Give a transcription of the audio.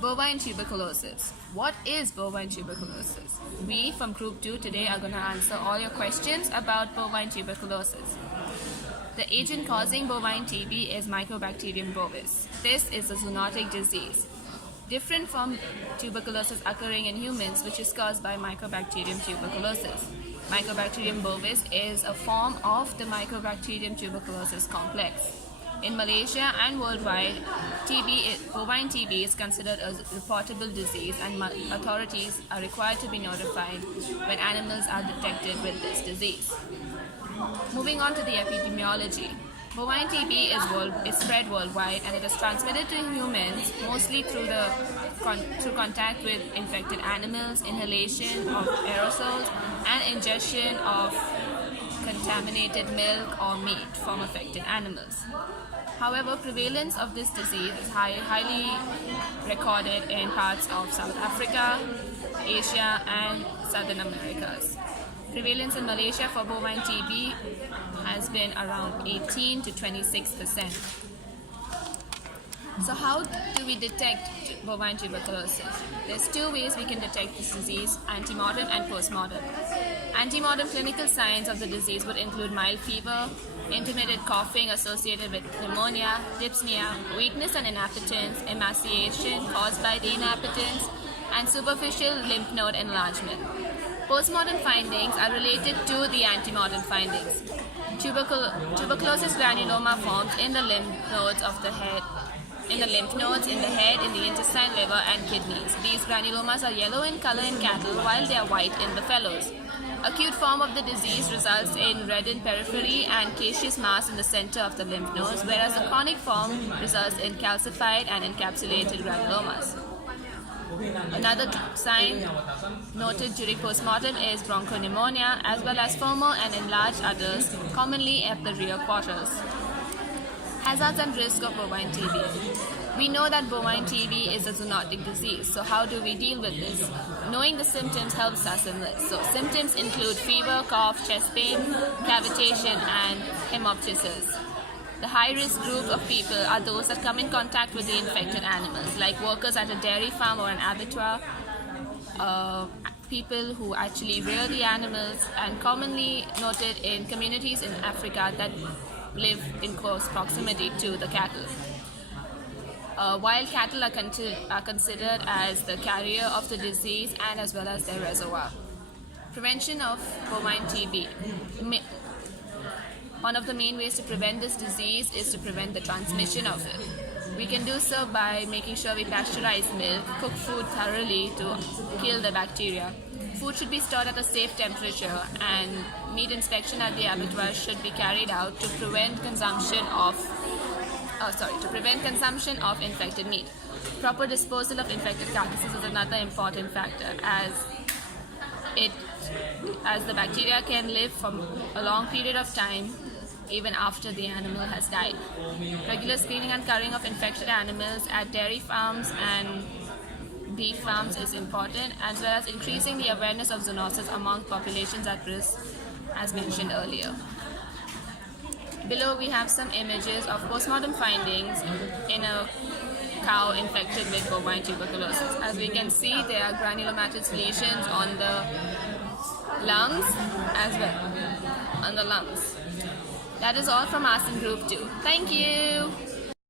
Bovine tuberculosis. What is bovine tuberculosis? We from Group 2 today are going to answer all your questions about bovine tuberculosis. The agent causing bovine TB is Mycobacterium bovis. This is a zoonotic disease, different from tuberculosis occurring in humans, which is caused by Mycobacterium tuberculosis. Mycobacterium bovis is a form of the Mycobacterium tuberculosis complex. In Malaysia and worldwide, bovine TB is considered a reportable disease, and authorities are required to be notified when animals are detected with this disease. Moving on to the epidemiology. Bovine TB is spread worldwide, and it is transmitted to humans mostly through contact with infected animals, inhalation of aerosols, and ingestion of contaminated milk or meat from affected animals. However, prevalence of this disease is highly recorded in parts of South Africa, Asia, and Southern Americas. Prevalence in Malaysia for bovine TB has been around 18 to 26%. So how do we detect bovine tuberculosis? There's two ways we can detect this disease: antemortem and postmortem. Antemortem clinical signs of the disease would include mild fever, intermittent coughing associated with pneumonia, dyspnea, weakness and inappetence, emaciation caused by the inappetence, and superficial lymph node enlargement. Postmortem findings are related to the antemortem findings. Tuberculosis granuloma forms in the lymph nodes of the head, in the head, in the intestine, liver, and kidneys. These granulomas are yellow in color in cattle, while they are white in the fellows. Acute form of the disease results in reddened periphery and caseous mass in the center of the lymph nodes, whereas the chronic form results in calcified and encapsulated granulomas. Another sign noted during postmortem is bronchopneumonia, as well as formal and enlarged udders, commonly at the rear quarters. Hazards and risk of bovine TB. We know that bovine TB is a zoonotic disease, so how do we deal with this? Knowing the symptoms helps us in this. So symptoms include fever, cough, chest pain, cavitation, and hemoptysis. The high-risk group of people are those that come in contact with the infected animals, like workers at a dairy farm or an abattoir, people who actually rear the animals, and commonly noted in communities in Africa that live in close proximity to the cattle. Wild cattle are considered as the carrier of the disease and as well as their reservoir. Prevention of bovine TB. One of the main ways to prevent this disease is to prevent the transmission of it. We can do so by making sure we pasteurize milk, cook food thoroughly to kill the bacteria. Food should be stored at a safe temperature, and meat inspection at the abattoir should be carried out to prevent consumption of infected meat. Proper disposal of infected carcasses is another important factor, as the bacteria can live for a long period of time even after the animal has died. Regular screening and culling of infected animals at dairy farms and beef farms is important, as well as increasing the awareness of zoonosis among populations at risk, as mentioned earlier. Below we have some images of postmortem findings in a cow infected with bovine tuberculosis. As we can see, there are granulomatous lesions on the lungs as well. That is all from us in Group 2. Thank you.